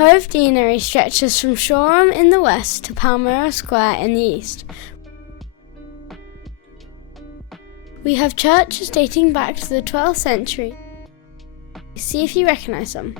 Hove Deanery stretches from Shoreham in the west to Palmyra Square in the east. We have churches dating back to the 12th century. See if you recognise them.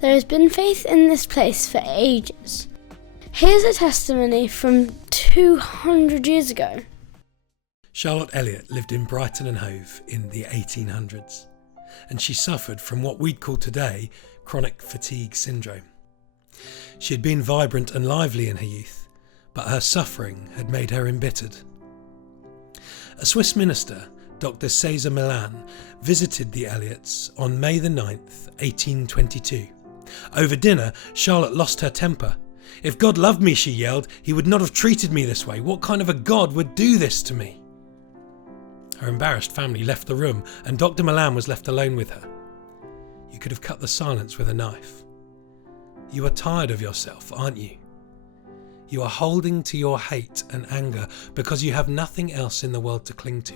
There has been faith in this place for ages. Here's a testimony from 200 years ago. Charlotte Elliott lived in Brighton and Hove in the 1800s, and she suffered from what we'd call today chronic fatigue syndrome. She had been vibrant and lively in her youth, but her suffering had made her embittered. A Swiss minister, Dr. Cesar Millan, visited the Elliots on May the 9th, 1822. Over dinner, Charlotte lost her temper. "If God loved me," she yelled, "he would not have treated me this way. What kind of a God would do this to me?" Her embarrassed family left the room, and Dr. Millan was left alone with her. You could have cut the silence with a knife. You are tired of yourself, aren't you? You are holding to your hate and anger because you have nothing else in the world to cling to.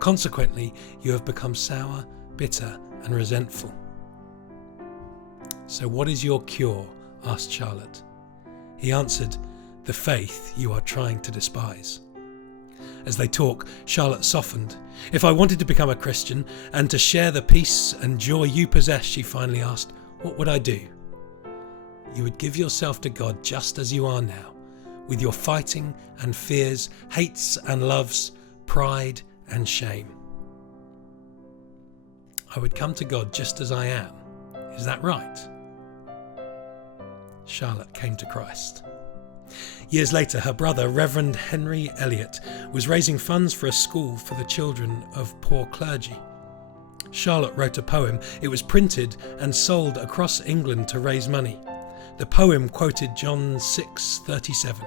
Consequently, you have become sour, bitter, and resentful. "So what is your cure?" asked Charlotte. He answered, "The faith you are trying to despise." As they talked, Charlotte softened. "If I wanted to become a Christian and to share the peace and joy you possess," she finally asked, "what would I do?" "You would give yourself to God just as you are now, with your fighting and fears, hates and loves, pride and shame." "I would come to God just as I am. Is that right?" Charlotte came to Christ. Years later, her brother, Reverend Henry Elliott, was raising funds for a school for the children of poor clergy. Charlotte wrote a poem. It was printed and sold across England to raise money. The poem quoted John 6:37.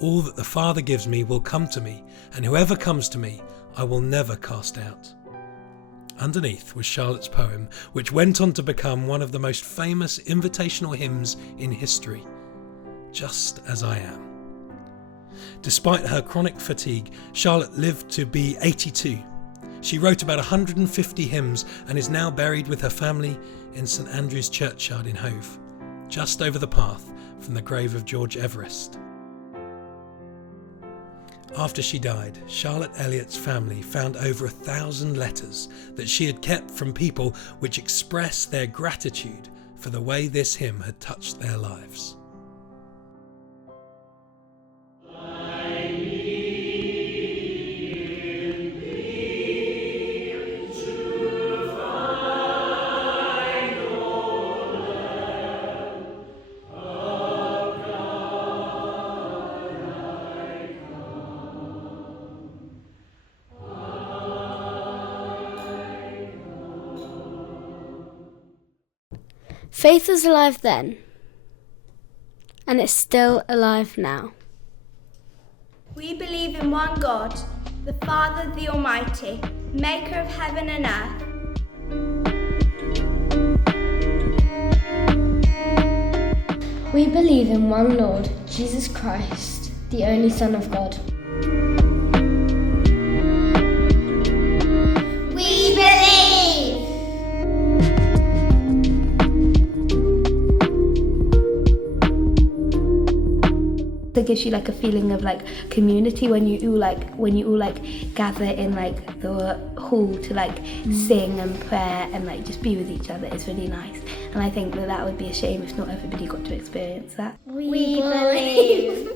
"All that the Father gives me will come to me, and whoever comes to me, I will never cast out." Underneath was Charlotte's poem, which went on to become one of the most famous invitational hymns in history, "Just as I Am." Despite her chronic fatigue, Charlotte lived to be 82. She wrote about 150 hymns and is now buried with her family in St Andrew's Churchyard in Hove, just over the path from the grave of George Everest. After she died, Charlotte Elliott's family found over 1,000 letters that she had kept from people which express their gratitude for the way this hymn had touched their lives. Faith was alive then, and it's still alive now. We believe in one God, the Father, the Almighty, maker of heaven and earth. We believe in one Lord, Jesus Christ, the only Son of God. We believe. The also gives you like a feeling of like community when you all gather in like the hall to like sing and prayer and like just be with each other. It's really nice, and I think that would be a shame if not everybody got to experience that. We believe.